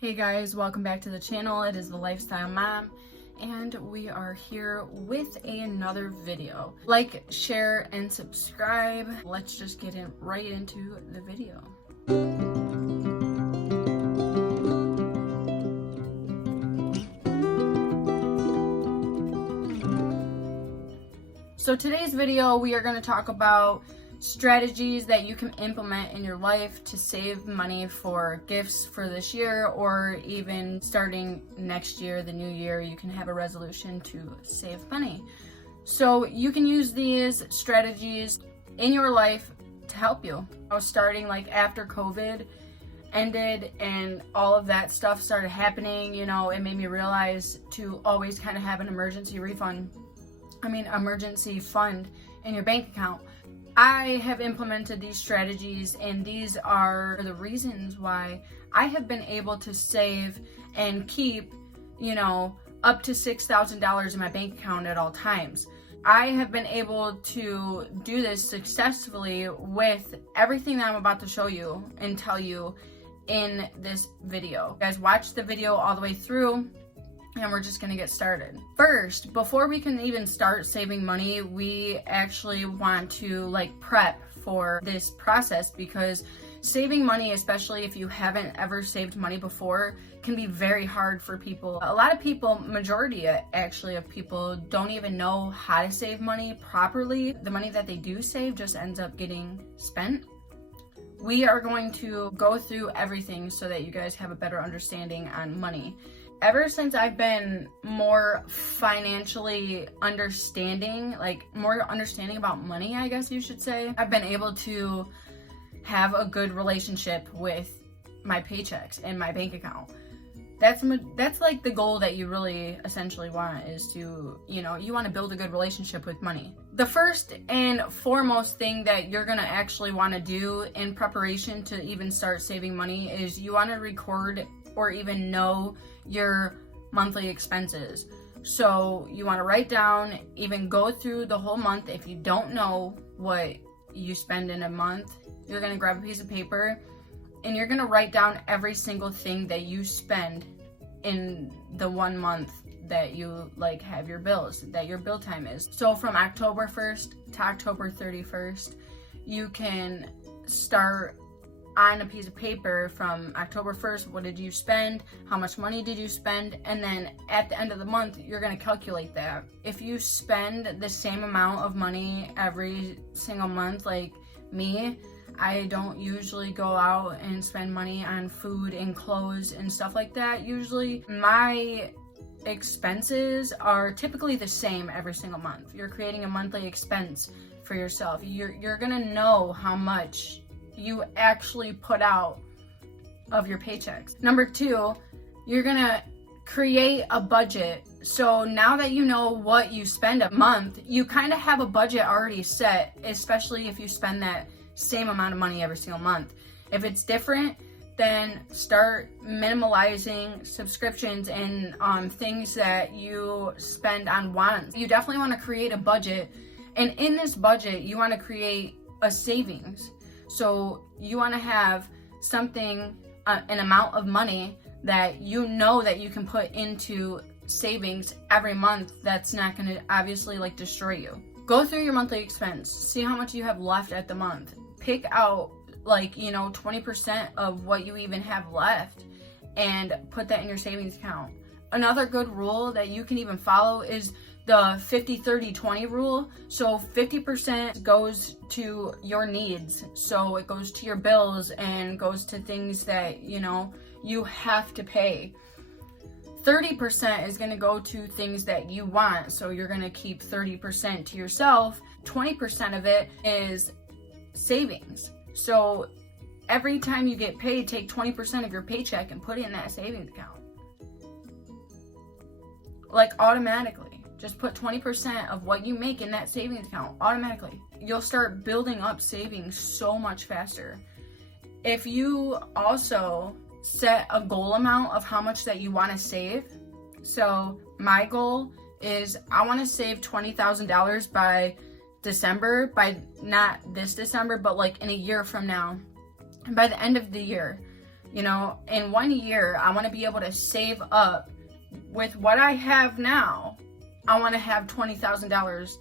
Hey guys, welcome back to the channel. It is the Lifestyle Mom, and we are here with another video. Like, share, and subscribe. Let's just get right into the video. So today's video, we are going to talk about strategies that you can implement in your life to save money for gifts for this year, or even starting next year, the new year, you can have a resolution to save money. So you can use these strategies in your life to help you. I was starting like after COVID ended and all of that stuff started happening, it made me realize to always kind of have an emergency fund in your bank account. I have implemented these strategies, and these are the reasons why I have been able to save and keep, up to $6,000 in my bank account at all times. I have been able to do this successfully with everything that I'm about to show you and tell you in this video. You guys, watch the video all the way through, and we're just gonna get started. First, before we can even start saving money, we actually want to prep for this process, because saving money, especially if you haven't ever saved money before, can be very hard for people. A lot of people, majority actually of people, don't even know how to save money properly. The money that they do save just ends up getting spent. We are going to go through everything so that you guys have a better understanding on money. Ever since I've been more financially understanding, more understanding about money, I guess you should say, I've been able to have a good relationship with my paychecks and my bank account. That's the goal that you really essentially want, is to, you want to build a good relationship with money. The first and foremost thing that you're going to actually want to do in preparation to even start saving money is you want to record or even know your monthly expenses. So you want to write down, even go through the whole month. If you don't know what you spend in a month, you're going to grab a piece of paper and you're going to write down every single thing that you spend in the 1 month that you have your bills, that your bill time is. So from October 1st to October 31st, you can start on a piece of paper from October 1st, what did you spend, how much money did you spend, and then at the end of the month, you're going to calculate that. If you spend the same amount of money every single month, like me, I don't usually go out and spend money on food and clothes and stuff like that. Usually my expenses are typically the same every single month. You're creating a monthly expense for yourself. You're going to know how much you actually put out of your paychecks. Number 2, you're gonna create a budget. So now that you know what you spend a month, you kind of have a budget already set, especially if you spend that same amount of money every single month. If it's different, then start minimalizing subscriptions and things that you spend on wants. You definitely want to create a budget, and in this budget, you want to create a savings. So you want to have something, an amount of money that you know that you can put into savings every month that's not going to obviously destroy you. Go through your monthly expense, see how much you have left at the month. Pick out 20% of what you even have left and put that in your savings account. Another good rule that you can even follow is the 50-30-20 rule. So 50% goes to your needs. So it goes to your bills and goes to things that, you have to pay. 30% is going to go to things that you want. So you're going to keep 30% to yourself. 20% of it is savings. So every time you get paid, take 20% of your paycheck and put it in that savings account. Automatically. Just put 20% of what you make in that savings account automatically. You'll start building up savings so much faster. If you also set a goal amount of how much that you want to save. So my goal is I want to save $20,000 by December, by not this December, but in a year from now, by the end of the year. You know, in 1 year, I want to be able to save up with what I have now. I want to have $20,000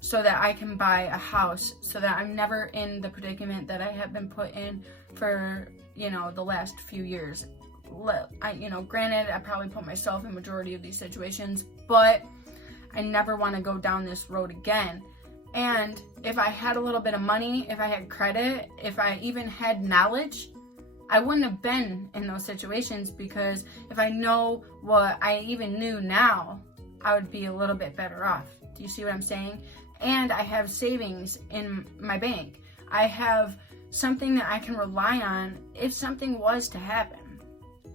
so that I can buy a house, so that I'm never in the predicament that I have been put in for, you know, the last few years. Granted, I probably put myself in majority of these situations, but I never want to go down this road again. And if I had a little bit of money, if I had credit, if I even had knowledge, I wouldn't have been in those situations, because if I know what I even knew now, I would be a little bit better off. Do you see what I'm saying? And I have savings in my bank. I have something that I can rely on if something was to happen.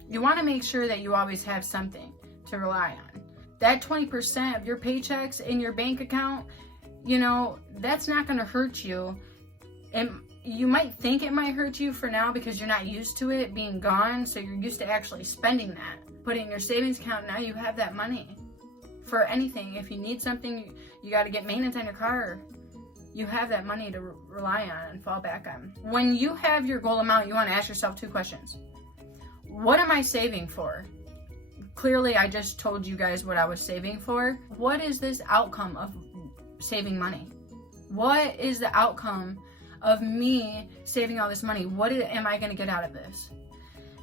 You want to make sure that you always have something to rely on. That 20% of your paychecks in your bank account, you know, that's not going to hurt you. And you might think it might hurt you for now because you're not used to it being gone, so you're used to actually spending that. Put it in your savings account, now you have that money for anything. If you need something, you got to get maintenance on your car, you have that money to rely on and fall back on. When you have your goal amount, you want to ask yourself 2 questions. What am I saving for? Clearly, I just told you guys what I was saving for. What is this outcome of saving money? What is the outcome of me saving all this money? What am I going to get out of this?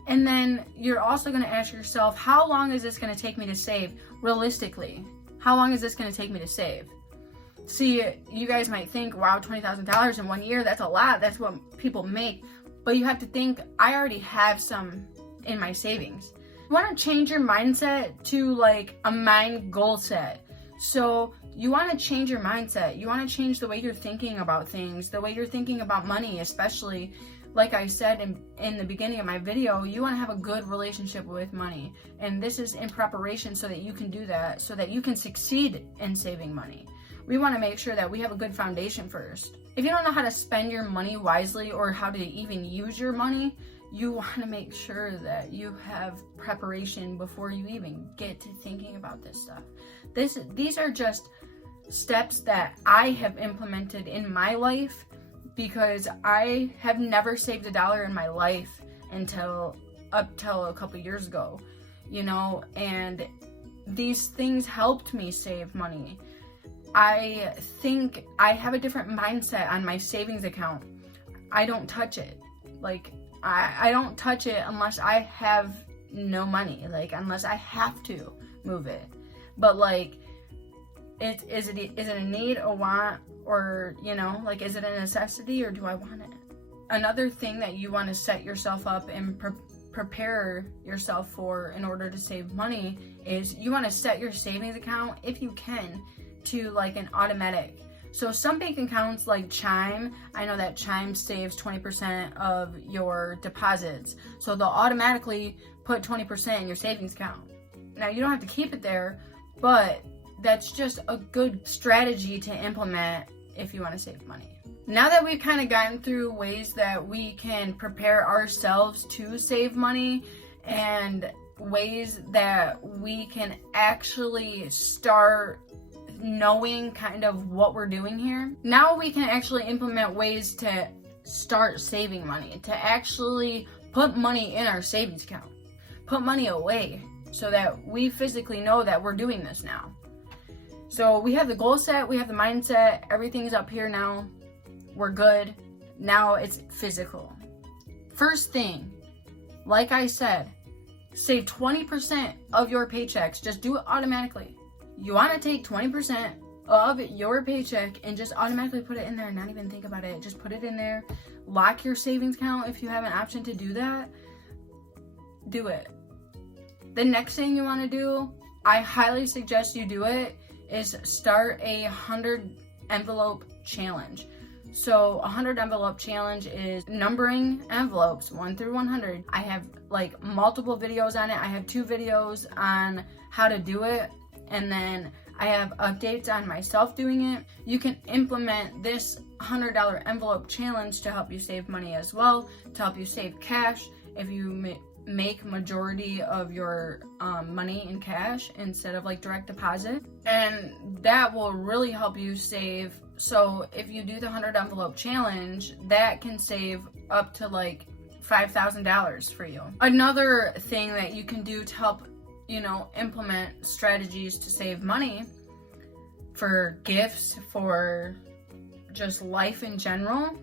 And then you're also going to ask yourself, how long is this going to take me to save? Realistically, how long is this going to take me to save? See, you guys might think, wow, $20,000 in 1 year, that's a lot. That's what people make. But you have to think, I already have some in my savings. You want to change your mindset to like a mind goal set. So you want to change your mindset. You want to change the way you're thinking about things, the way you're thinking about money, especially. Like I said in the beginning of my video, you want to have a good relationship with money. And this is in preparation so that you can do that, so that you can succeed in saving money. We want to make sure that we have a good foundation first. If you don't know how to spend your money wisely or how to even use your money, you want to make sure that you have preparation before you even get to thinking about this stuff. These are just steps that I have implemented in my life, because I have never saved $1 in my life up till a couple years ago, you know, and these things helped me save money. I think I have a different mindset on my savings account. I don't touch it. Like, I don't touch it unless I have no money, like unless I have to move it. But like, is it a need, a want, or, you know, like, is it a necessity, or do I want it? Another thing that you want to set yourself up and prepare yourself for in order to save money is you want to set your savings account, if you can, to like an automatic. So some bank accounts like Chime, I know that Chime saves 20% of your deposits. So they'll automatically put 20% in your savings account. Now you don't have to keep it there, but that's just a good strategy to implement if you want to save money. Now that we've kind of gotten through ways that we can prepare ourselves to save money and ways that we can actually start knowing kind of what we're doing here, now we can actually implement ways to start saving money, to actually put money in our savings account, put money away, so that we physically know that we're doing this now. So we have the goal set, we have the mindset, everything's up here now, we're good. Now it's physical. First thing, like I said, save 20% of your paychecks. Just do it automatically. You want to take 20% of your paycheck and just automatically put it in there and not even think about it. Just put it in there. Lock your savings account if you have an option to do that. Do it. The next thing you want to do, I highly suggest you do it, is start a 100 envelope challenge. So a 100 envelope challenge is numbering envelopes 1 through 100. I have like multiple videos on it. I have 2 videos on how to do it, and then I have updates on myself doing it. You can implement this $100 envelope challenge to help you save money as well, to help you save cash if you make majority of your money in cash instead of like direct deposit, and that will really help you save. So if you do the 100 envelope challenge, that can save up to like $5,000 for you. Another thing that you can do to help, implement strategies to save money for gifts, for just life in general,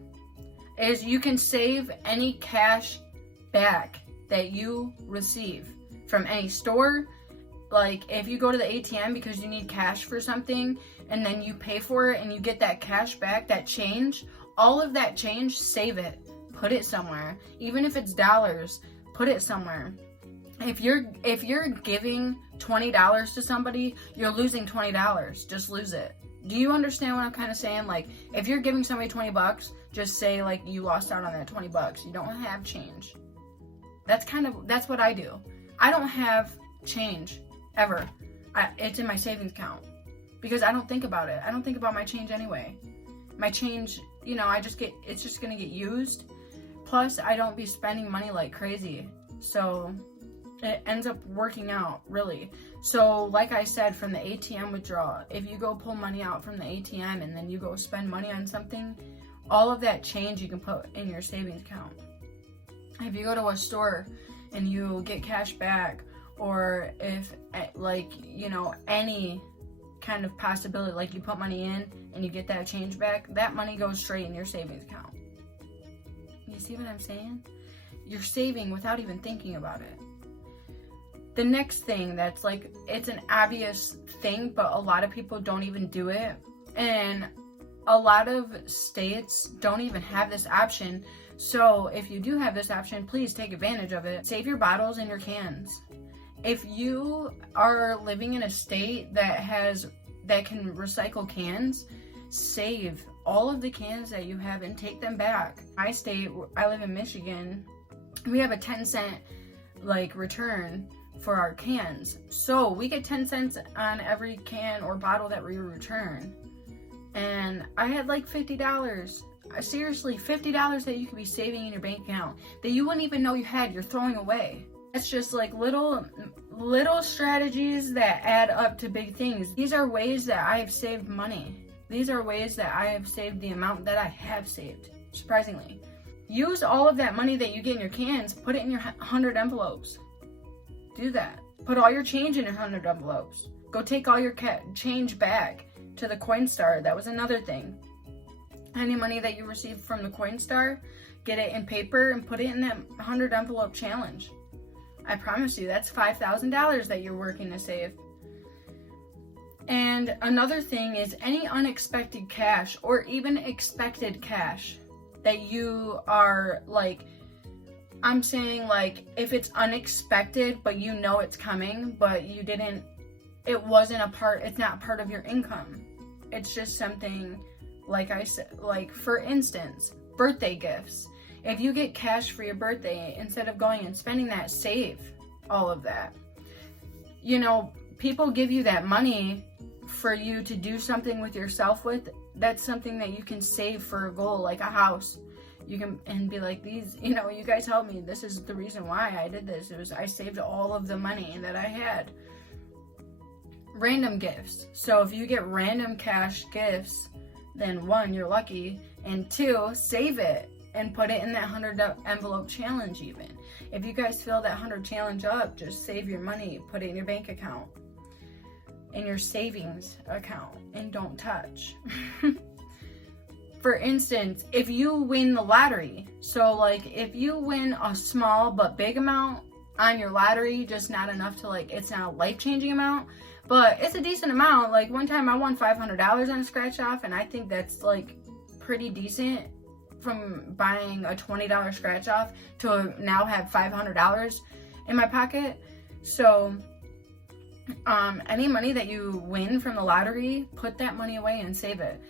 is you can save any cash back that you receive from any store. Like if you go to the ATM because you need cash for something and then you pay for it and you get that cash back, that change, all of that change, save it, put it somewhere. Even if it's dollars, put it somewhere. If you're giving $20 to somebody, you're losing $20. Just lose it. Do you understand what I'm kind of saying? Like if you're giving somebody $20, just say like you lost out on that $20. You don't have change. That's what I do. I don't have change ever. It's in my savings account because I don't think about it. I don't think about my change anyway. My change, it's just gonna get used. Plus, I don't be spending money like crazy. So it ends up working out, really. So like I said, from the ATM withdrawal, if you go pull money out from the ATM and then you go spend money on something, all of that change you can put in your savings account. If you go to a store and you get cash back, or if any kind of possibility, like you put money in and you get that change back, that money goes straight in your savings account. You see what I'm saying? You're saving without even thinking about it. The next thing that's like, it's an obvious thing, but a lot of people don't even do it. And a lot of states don't even have this option. So if you do have this option, please take advantage of it. Save your bottles and your cans. If you are living in a state that can recycle cans, save all of the cans that you have and take them back. My state, I live in Michigan, we have a 10-cent return for our cans. So we get 10 cents on every can or bottle that we return. And I had $50. Seriously, $50 that you could be saving in your bank account that you wouldn't even know you had, you're throwing away. It's just little strategies that add up to big things. These are ways that I have saved money. These are ways that I have saved the amount that I have saved, surprisingly. Use all of that money that you get in your cans, put it in your 100 envelopes. Do that. Put all your change in your 100 envelopes. Go take all your change back to the Coinstar. That was another thing. Any money that you receive from the Coinstar, get it in paper and put it in that 100 envelope challenge. I promise you, that's $5,000 that you're working to save. And another thing is any unexpected cash or even expected cash that you are I'm saying if it's unexpected, but you know it's coming, but it's not part of your income. It's just something, like I said, for instance, birthday gifts. If you get cash for your birthday, instead of going and spending that, save all of that. People give you that money for you to do something with yourself with. That's something that you can save for a goal, like a house. You can, and be like, you guys helped me. This is the reason why I did this. It was, I saved all of the money that I had. Random gifts. So if you get random cash gifts, then 1, you're lucky, and 2, save it and put it in that 100 envelope challenge even. If you guys fill that 100 challenge up, just save your money, put it in your bank account, in your savings account, and don't touch. For instance, if you win the lottery, so if you win a small but big amount on your lottery, just not enough to it's not a life-changing amount, but it's a decent amount. One time I won $500 on a scratch off, and I think that's pretty decent from buying a $20 scratch off to now have $500 in my pocket. So any money that you win from the lottery, put that money away and save it.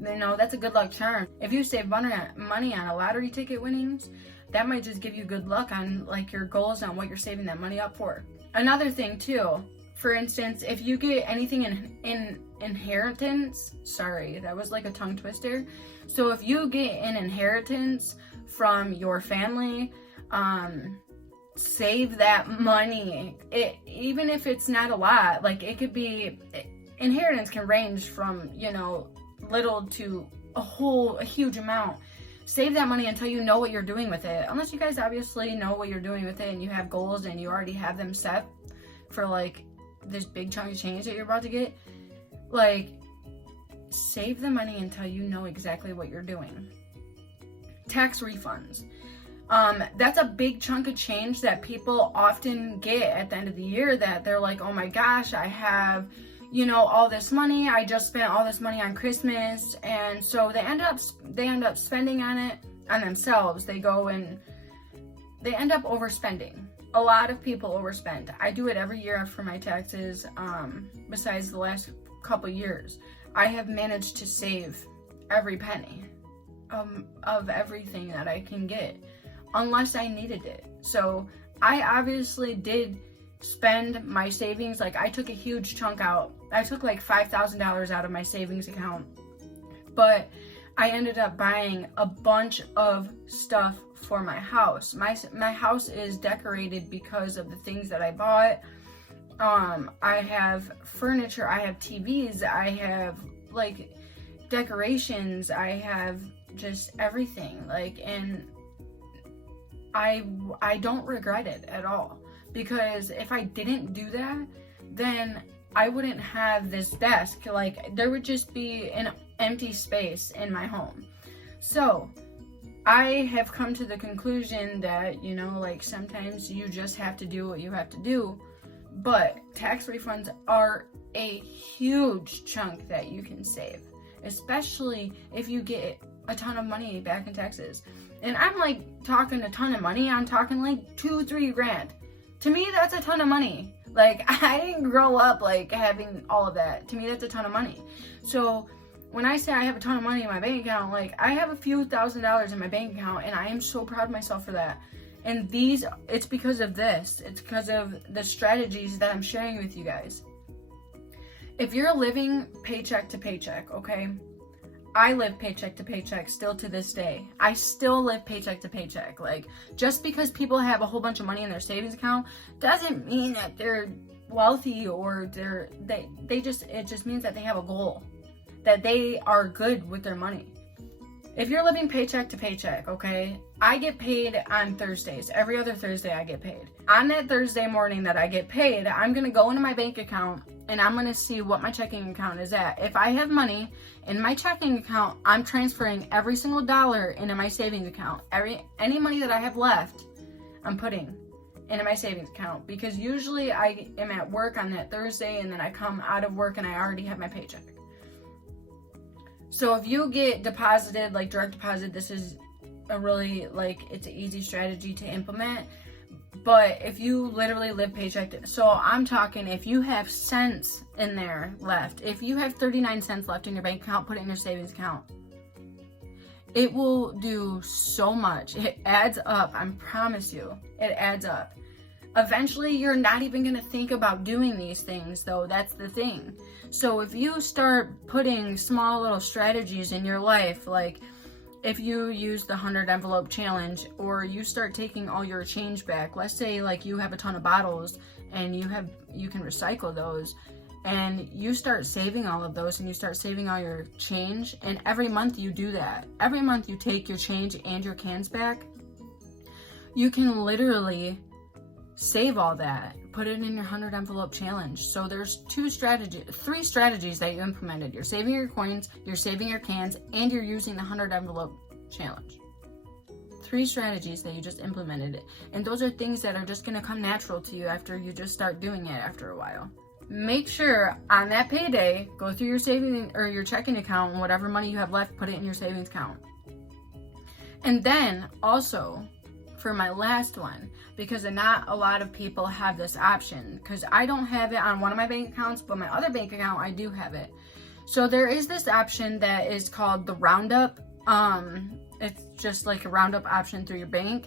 That's a good luck charm. If you save money on a lottery ticket winnings, that might just give you good luck on your goals on what you're saving that money up for. Another thing too, for instance, if you get anything in inheritance, sorry, that was a tongue twister. So if you get an inheritance from your family, save that money. Even if it's not a lot, it could be, inheritance can range from, little to a huge amount. save that money until you know what you're doing with it. Unless you guys obviously know what you're doing with it and you have goals and you already have them set for like this big chunk of change that you're about to get. Like, save the money until you know exactly what you're doing. Tax refunds. That's a big chunk of change that people often get at the end of the year, that they're like, oh my gosh, I have, you know, all this money. I just spent all this money on Christmas. And so they end up spending on it on themselves. They go and they end up overspending. A lot of people overspend. I do it every year for my taxes. Besides the last couple years, I have managed to save every penny of everything that I can get, unless I needed it. So I obviously did spend my savings. Like, I took a huge chunk out. I took like $5,000 out of my savings account, but I ended up buying a bunch of stuff for my house. My house is decorated because of the things that I bought. I have furniture, I have TVs, I have like decorations, I have just everything, like, and I don't regret it at all, because if I didn't do that, then I wouldn't have this desk. Like, there would just be an empty space in my home. So I have come to the conclusion that, you know, like, sometimes you just have to do what you have to do. But tax refunds are a huge chunk that you can save, especially if you get a ton of money back in taxes. And I'm like talking a ton of money. I'm talking like $2-3 grand. To me, that's a ton of money. Like, I didn't grow up like having all of that. To me, that's a ton of money. So when I say I have a ton of money in my bank account, like, I have a few $1,000s in my bank account, and I am so proud of myself for that. And it's because of this. It's because of the strategies that I'm sharing with you guys. If you're living paycheck to paycheck, okay? I live paycheck to paycheck still to this day. I still live paycheck to paycheck. Like, just because people have a whole bunch of money in their savings account doesn't mean that they're wealthy, or it just means that they have a goal, that they are good with their money. If you're living paycheck to paycheck, okay, I get paid on Thursdays. Every other Thursday I get paid. On that Thursday morning that I get paid, I'm going to go into my bank account and I'm going to see what my checking account is at. If I have money in my checking account, I'm transferring every single dollar into my savings account. Any money that I have left, I'm putting into my savings account, because usually I am at work on that Thursday and then I come out of work and I already have my paycheck. So if you get deposited, like direct deposit, this is a really, like, it's an easy strategy to implement. But if you literally live paycheck, so I'm talking, if you have cents in there left, if you have 39 cents left in your bank account, put it in your savings account. It will do so much. It adds up. I promise you, it adds up. Eventually, you're not even going to think about doing these things, though. That's the thing. So if you start putting small little strategies in your life, like if you use the 100 envelope challenge, or you start taking all your change back, let's say like you have a ton of bottles and you can recycle those, and you start saving all of those, and you start saving all your change, and every month you do that. Every month you take your change and your cans back. You can literally save all that, put it in your 100 envelope challenge. So there's three strategies that you implemented. You're saving your coins, you're saving your cans, and you're using the 100 envelope challenge. 3 strategies that you just implemented. And those are things that are just going to come natural to you after you just start doing it after a while. Make sure on that payday, go through your saving or your checking account, and whatever money you have left, put it in your savings account. And then also, for my last one, because not a lot of people have this option, because I don't have it on one of my bank accounts, but my other bank account, I do have it. So there is this option that is called the Roundup. It's just like a Roundup option through your bank.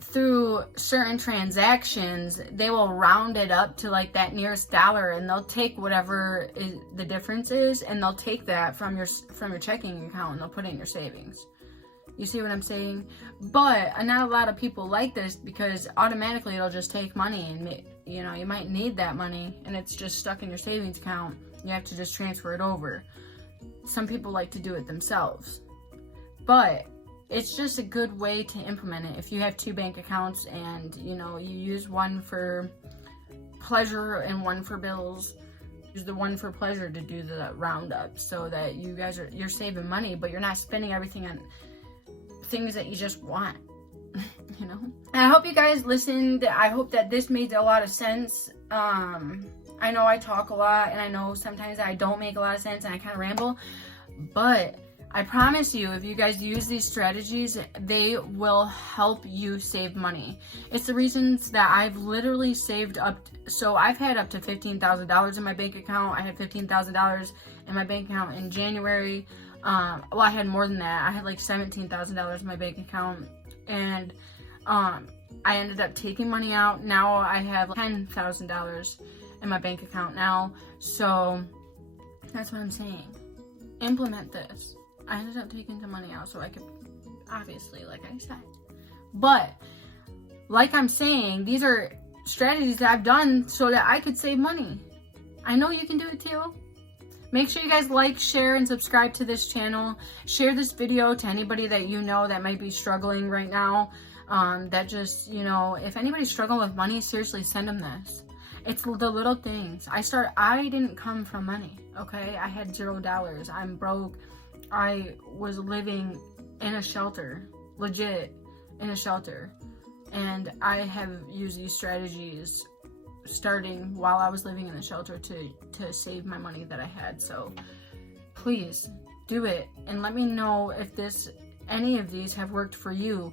Through certain transactions, they will round it up to like that nearest dollar, and they'll take whatever the difference is, and they'll take that from your checking account and they'll put it in your savings. You see what I'm saying? But not a lot of people like this, because automatically it'll just take money, and you might need that money and it's just stuck in your savings account. You have to just transfer it over. Some people like to do it themselves. But it's just a good way to implement it. If you have 2 bank accounts and, you know, you use one for pleasure and one for bills, use the one for pleasure to do the Roundup, so that you're saving money, but you're not spending everything on things that you just want. You know? And I hope you guys listened. I hope that this made a lot of sense. I know I talk a lot, and I know sometimes I don't make a lot of sense and I kind of ramble, but I promise you, if you guys use these strategies, they will help you save money. It's the reasons that I've literally saved so I've had up to $15,000 in my bank account. I had $15,000 in my bank account in January. Well, I had more than that. I had like $17,000 in my bank account, and I ended up taking money out. Now I have $10,000 in my bank account now. So that's what I'm saying. Implement this. I ended up taking some money out so I could, obviously, like I said. But, like I'm saying, these are strategies that I've done so that I could save money. I know you can do it too. Make sure you guys like, share, and subscribe to this channel. Share this video to anybody that you know that might be struggling right now. That just, you know, if anybody's struggling with money, seriously, send them this. It's the little things. I didn't come from money, okay? I had $0. I'm broke. I was living in a shelter, legit in a shelter. And I have used these strategies starting while I was living in the shelter to save my money that I had. So please do it, and let me know if any of these have worked for you.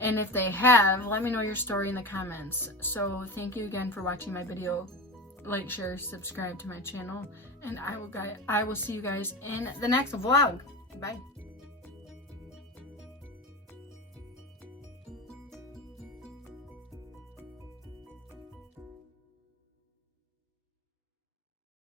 And if they have, let me know your story in the comments. So thank you again for watching my video. Like, share, subscribe to my channel, and I will see you guys in the next vlog. Bye.